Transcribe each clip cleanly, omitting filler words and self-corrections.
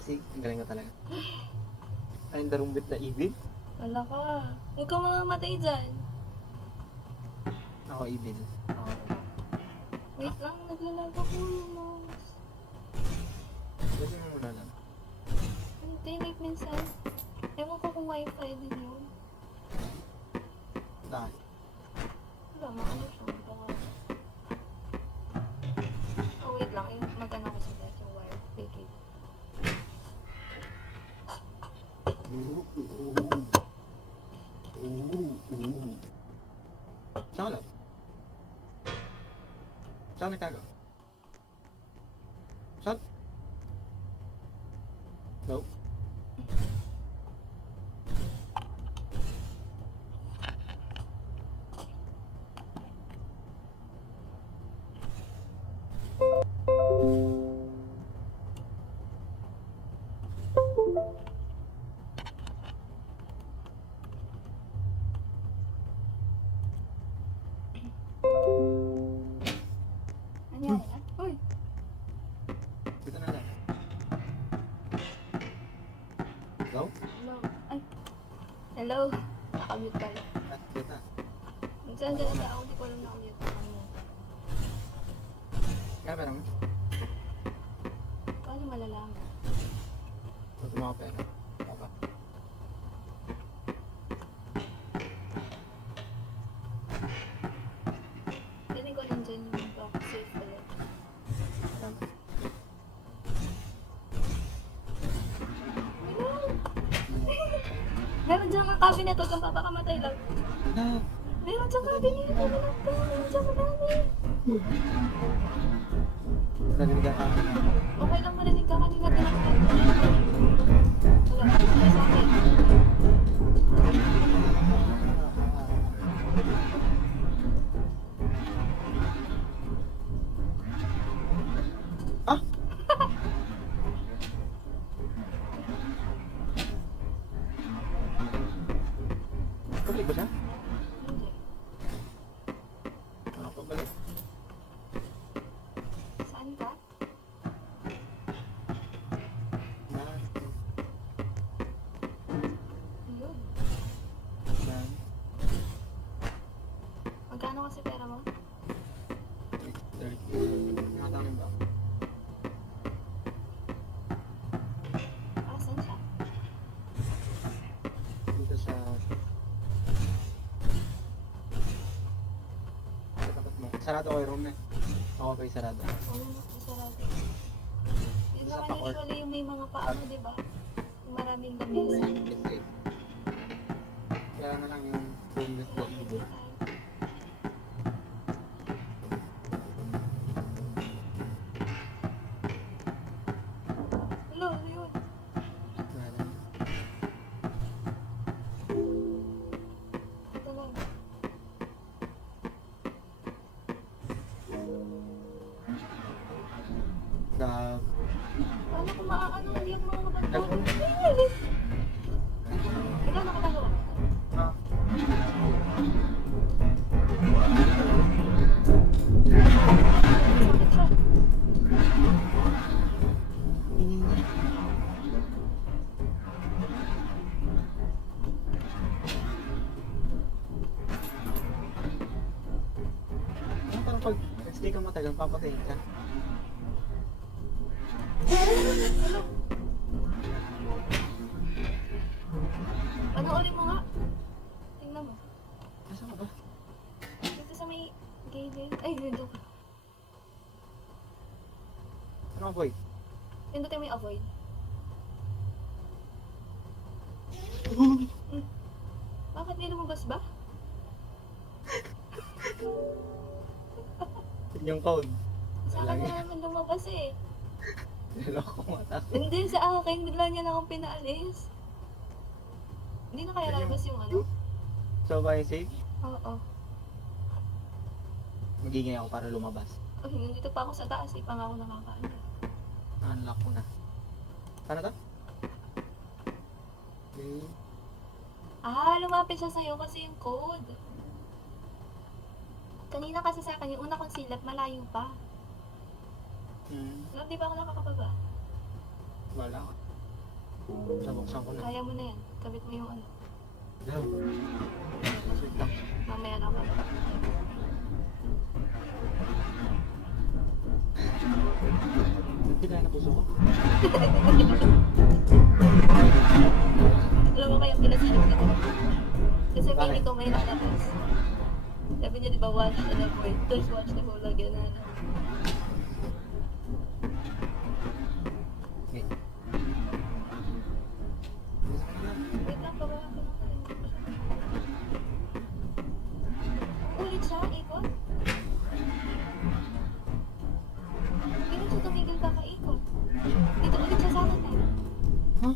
Sig. Ang galing ko talaga. Ay, yung darumbit na ibig. Wala ka. Huwag kang mamamatay dyan. Ako ibig. Oo. Wait lang, naglalag ako yung mouse. Kasi mo muna lang. Hindi, like minsan. Ewan ko kung wifi din yun. Dahil. Wala, maano siya. Baka... Oh, wait lang. Mag-ano ko sa desk yung wire. Wait, wait. Saan ka lang? Saan ka nagtago? Saan? No? Nangyari na? Uy! Dito na lang. Hello? Hello? Ay! Hello? Nakamute pala. Ah, dito na. Minsan dyan na ako, di ko alam nakamute. Camera mo? Paano malalaman? Huwag mo ako pera. Papa. Tinig ko lang dyan yung talk safe ulit. Salamat. Hello? Meron dyan ang cabinet, huwag kang papakamatay lang. Ah! Meron dyan cabinet, meron dyan madami. Narinig ka kami. Okay lang marinig ka kanina tinakpan. Wala, wala sa akin. Ah! Public ba siya? Hindi. Nakapabalik. Saan ka? Ah, Ayun. yan. Magkano kasi pera mo? 30. Nakatamin ba? Ah, saan siya? Dito sa tapat mo. Sarado ko yung room eh. Ako pa yung sarado. Oo, masarado. Yun Isa naman pa, or- usually yung may mga paano, di ba? Yung maraming lamesa. Kasi, kaya na lang yung room with the evil. Hello, ano yun? Ito lang. Gag. Paano kung maaano hindi ang mga kabantuan? Ikaw nakatagawa. Ah. Sakit siya. Ano parang pag stay ka matagal, papatayin ka. Panoorin mo nga. Tingnan mo. Asa ka ba? Dito sa may gay din. Ay, dito ka. Ano ang boy? Pindutin mo yung avoid. Bakit may lumabas ba? Yung code. Sa akin na naman lumabas eh. Niloko ko mata. Hindi sa akin, bigla niya na akong pinaalis. Hindi na kaya lalabas yung ano? So ba yung save? Oo. Magiging ako para lumabas. Ay, nandito pa ako sa taas, eh, pangako nakakaano. Unlock ko na. Paano to? Okay. Ah, lumapit siya sa'yo kasi yung code. Kanina kasi sa akin, yung una kong silap, malayo pa. Alam, di ba ako nakakababa? Wala. Sabuksan ko na. Kaya mo na yan. Kabit mo yung ano. Yan. Sweet lang. Mamaya na ako. Pinaya na puso ko. Alam mo kaya pinasilip ko? Kasi Bakit? feeling ko may nakalabas. Sabi niya, di ba, watch and avoid. Please watch the whole again. Ano? Okay. Wait lang, pababa ko lang tayo. Ulit siya, ikot? Pero siya tumigil ka ka-ikot. Dito ulit siya sa akin eh. Huh?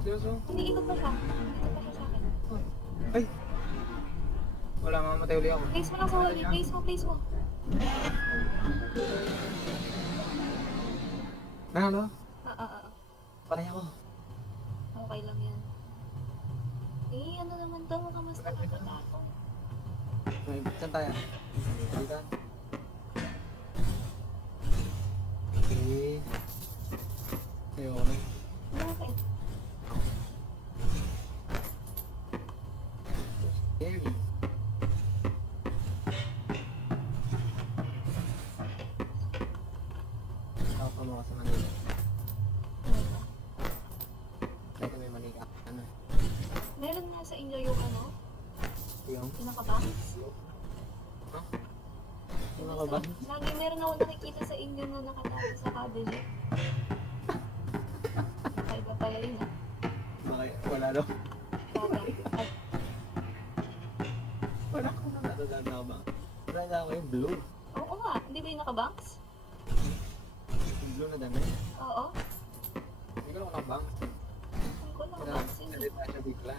Seryoso? Hindi ikot pa siya. Dito pa siya sa akin. Ay! Wala, mamamatay uli ako. Place mo lang sa wall. Place mo. Nahalo? Ah. Panay ako. Okay lang yan. Eh, ano naman to? Kamusta ka ako? May, saan tayo? Dito? Okay. Ayoko na. Bakit? Scary. Ako pa mga sa Manila. Dati may Manila. Ano? Meron nga sa inyo yung ano? Yung? Yung nakabox? Huh? Yung nakabox? Lagi meron ako nakikita sa inyo na nakatago sa cabinet. Ay, ba pala yun ah? Bakit? Wala daw. Baga. Ay, Wala akong natatagal na ba? Wala na ako yung blue. oo nga. Hindi ba yung nakabox? Yung blue na dami. Oo. Hindi ko lang nakabang. Hindi ko nakabox yun eh. Hindi pa siya bigla.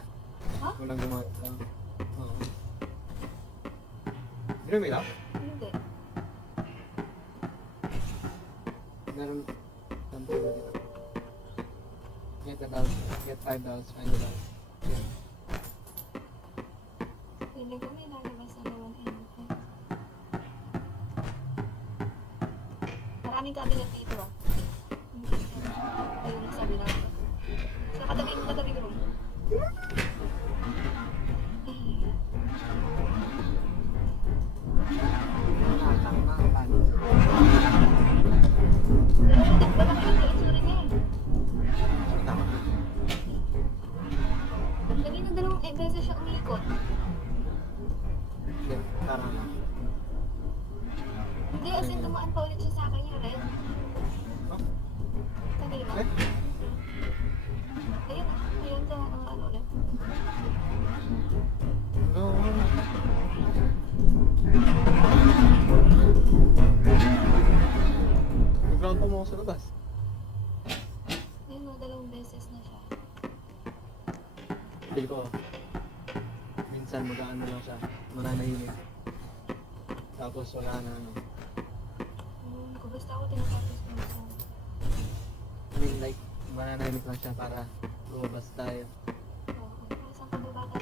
Ha? Walang gumagawa lang. Oo. Hindi na may lock? Hindi. Meron something na dito. Get $5, $5. Yeah. Feeling ko may lalabas na naman anything. Maraming cabinet dito ah. Ayun, sabi na ako. Sa katabing room. Pero hindi ko lang yung itsura niya eh. Lagi na dalawang beses siya umikot. Hindi, parang Hindi, as in tumaan pa ulit siya sa akin yung red. Oh? Kanina. Eh? Ayun sa ano ulit. No. Nag-ground po mo ako sa labas. Ayun, dalawang beses na siya. Feel ko, minsan mag-ano lang siya, mananahimik. Tapos wala na ano. Kung basta ako tinatapos mo siya. I mean like, mananahimik lang siya para lumabas tayo. Oo. Saan ka ba bata?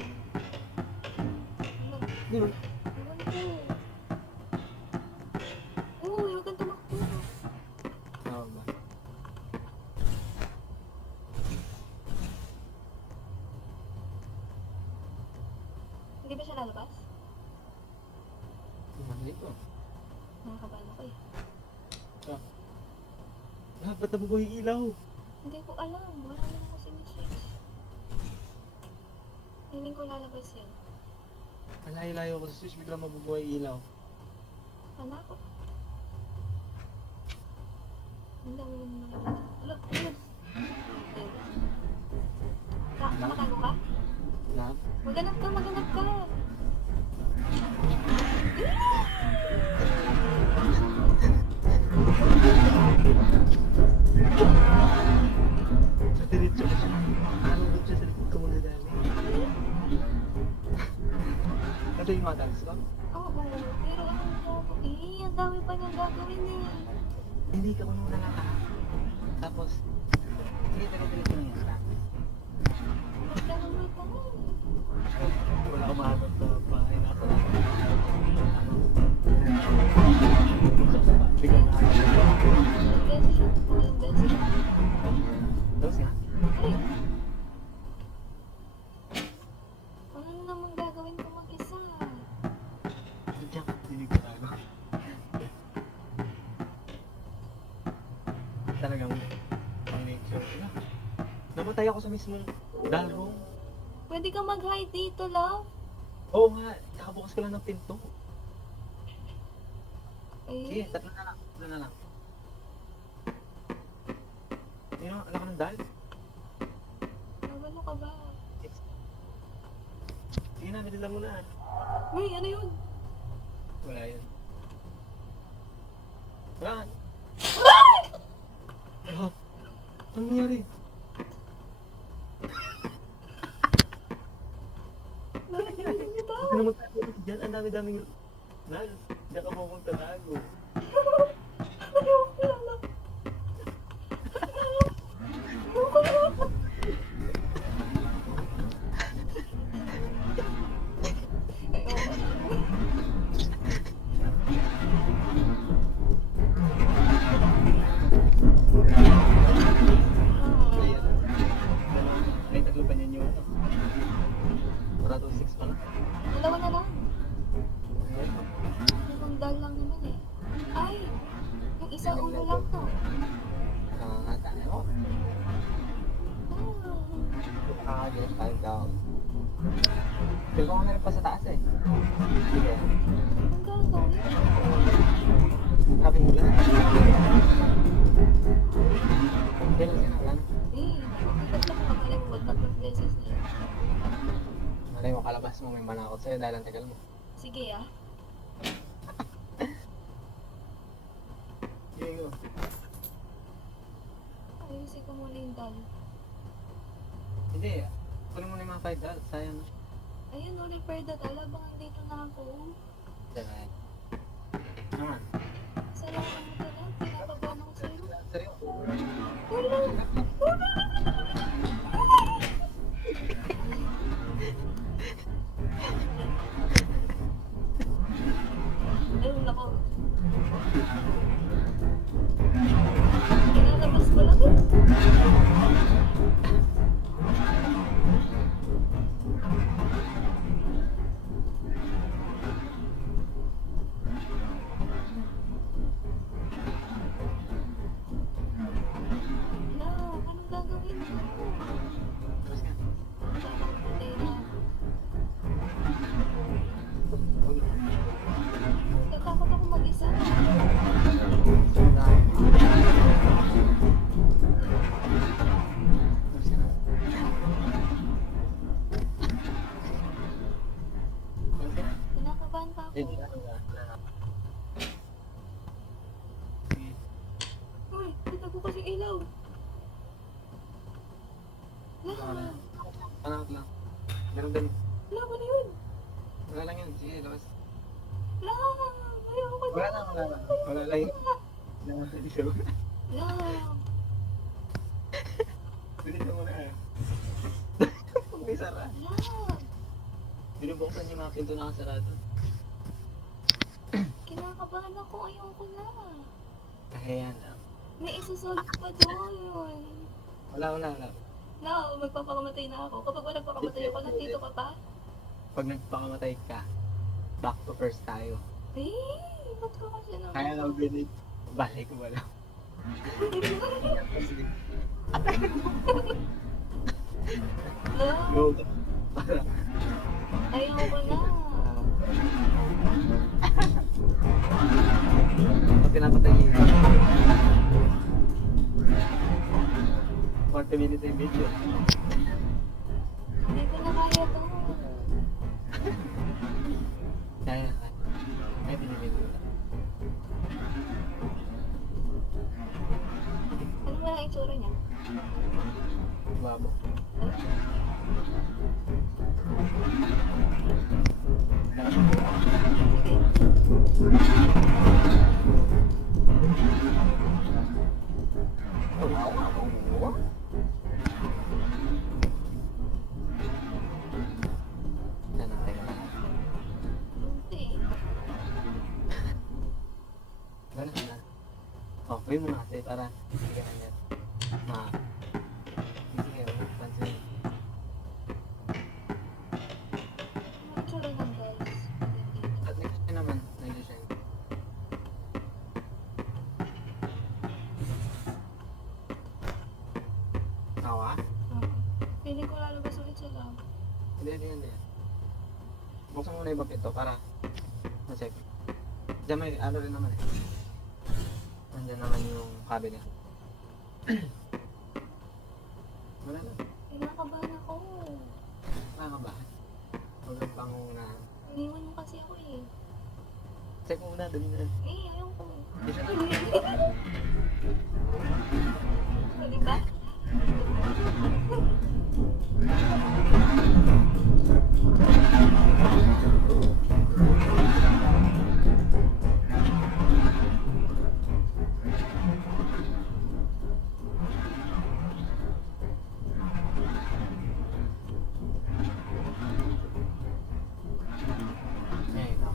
Ano? Di ba? Ewan ko. Uy, huwag kang tumakbo. Oo ba? Hindi ba siya lalabas? Mali ko. Nakakabahan ako eh. Ba't nabubuhay yung ilaw? Hindi ko alam. Wala lang ako siniswitch. Feeling ko lalabas yan. Malayo-layo ko sa switch, biglang mabubuhay yung ilaw. Anak ko. Ang dami naman lalabas. Alam, ayun. Ayun. Nakatago ka? Lab? Maganap ka. Sa diretso ko siya. Ano ko siya sa likod ko muna dali. Ito yung mga dance ko? Oo, pero ang dami pa niyang gagawin eh. Hindi ka muna nakaka. Tapos, hindi diretso lang yan. Wait lang. Wala akong mahanap sa bahay na ako. Bigyan na ako. Beses siya. Ilang beses. Tapos, talagang make sure. Namatay ako sa mismong darong. Pwede ka mag-hide dito, love. Oo nga, nakabukas ko lang ng pinto. Sige, Eh, tatlo na lang. Tatlo na lang. Yun, alam ko ng dal. ano ka ba? Sige na, nilala mo na. Uy, ano yun? Wala yun. Wala. Ah, ano nangyari? Nakikita. Huwag ka na magtatago dyan. Ang dami-daming nal. Diyan ka mo kong tatago. Ayan. Ay, tatlo pa niyan yung ano. Para to 6 pa na. Dalawa na lang. Ayan. Yung dal lang naman eh. Ay! Yung isa ulo lang to. Tayo mo. Nakakagilit tayo daw. Feel ko nga na rin pa sa taas eh. Sige. Ang gagawin? Sabi mo lang. Kailan ka na lang? Eh, bakit lang magaling mo 3 beses na yun? Malay mo, kalabas mo may manakot sa'yo dahil ang tagal mo. Sige ah. Yun yun. Ayusin ko muna yung dal. Hindi. Kunin mo na yung mga 5 dollars. Sayang. Ayun, no, repair that. Alabang andito na ako. Diba? Naman. Salamat mo talaga. Pinapabahan ako sa'yo. Seryoso. Wala! Ayun, nako. Kinalabas ko lang eh. Na, anong gagawin mo? Tapos nga. Patay na. Huwag na. Natakot ako mag-isa. Tapos nga. Okay. Kinakabahan pa ako. Hindi na. Wala na. Sige. Uy, tinago kasi yung ilaw. Wala na. La, Panakot lang. Meron din. la, ano yun? Wala lang yun. Sige, labas. La, ayoko Wala na, wala na. Wala lang yun. Wala na. Dito. La, Dito mo na. May sara. la. Binubuksan yung mga pinto na nakasarado. Kinakabahan ako, ayoko na. Kahiyan lang. May isusolve pa doon. Wala. La, magpapakamatay na ako. Kapag wala pakamatay ako, nandito ka pa? Pag nagpakamatay ka, back to first tayo. Eh, ba't ko kasi naman? Kaya lang binig. Balik ko wala. La, Go. ayoko na. Pag pinapatay yun. 40 minutes yung video. Hindi ko na kaya to. Kaya ka. Ay, binibig ko. Ano nga ang itsura niya? Babo. Hindi. Oh, gawin mo na kasi para hindi ka na yan. Sige, pansin. Ano ang itsura ng guys? At next yun naman, nag-design. Tawa? Feeling ko lalabas ulit sila. Hindi. Buksan mo na yung papito para na-check. Diyan may ano rin naman eh. Nandiyan naman yung cabinet. Wala na. Kinakabahan ako. Nakakabahan. Huwag lang panguna. Iniwan mo kasi ako eh. Check mo muna, dali na. Ayaw ko. O, diba? Eh, no.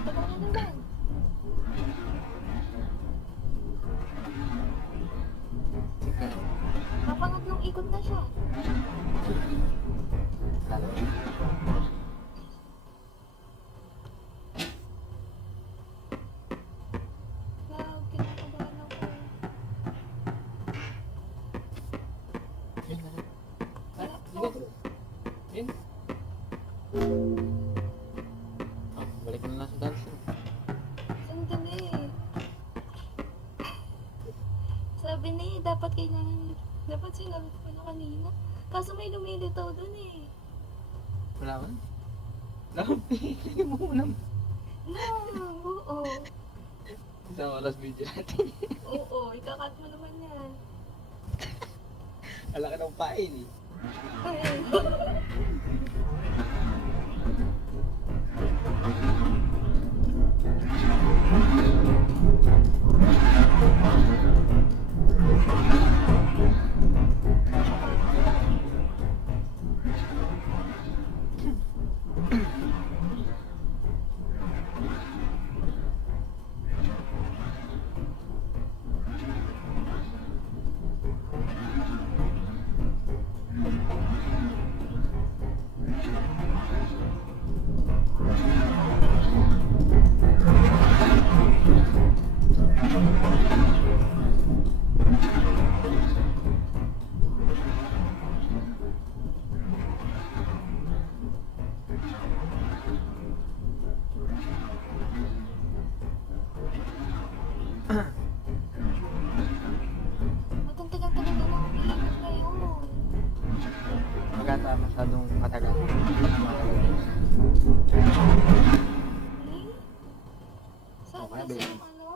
Tagal na naman. Papangatlong ikot na siya. Lalo. Wow, kinakabahan ako. Yun na lang. Wala Sige. po. Yun. Ah, balik na lang sa dance. Sandali. Sabi niya, dapat kailangan, dapat sinabi ko na kanina. Kaso may lumilitaw dun eh. Wala ba? Sige mo muna. Oo. Isang oras video natin. Oo, ikakat mo naman yan. Alaki ng pain eh. Ba't ang tagal-tagal na lang umiikot ngayon? Maganda masyadong matagal. Eh? Saan Okay, kasi babe. yung ano?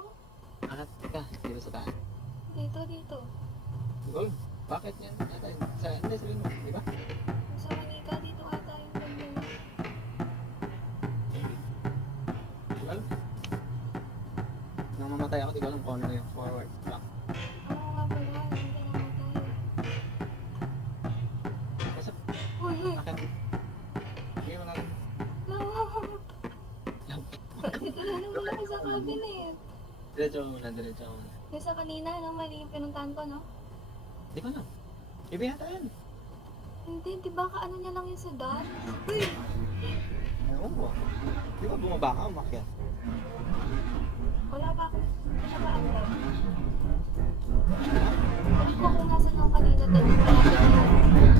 Angat ka, dito sa taas. Dito. Oh, bakit yan? Natin? Hindi, sabihin mo, di ba? Sa Manika, dito ata yung banda na. Well, nung mamatay ako, di ko alam kung ano yung forward, back. Oo nga pala, hindi ka namatay. Basta, Uy! akin. Hindi mo natin. No! Dito na naman ako sa cabinet. Diretso mo muna, diretso mo muna. Yung sa kanina, no? Mali yung pinuntahan ko, no? Di ko alam. Iba yata yan. Hindi, di ba kaano niya lang yung sa dance? Uy! Oo ba? Di ba bumaba ka, umakyat? Wala pa ako. Wala pa alam. Hindi ko kung nasan ako kanina. Dahil malapit yun.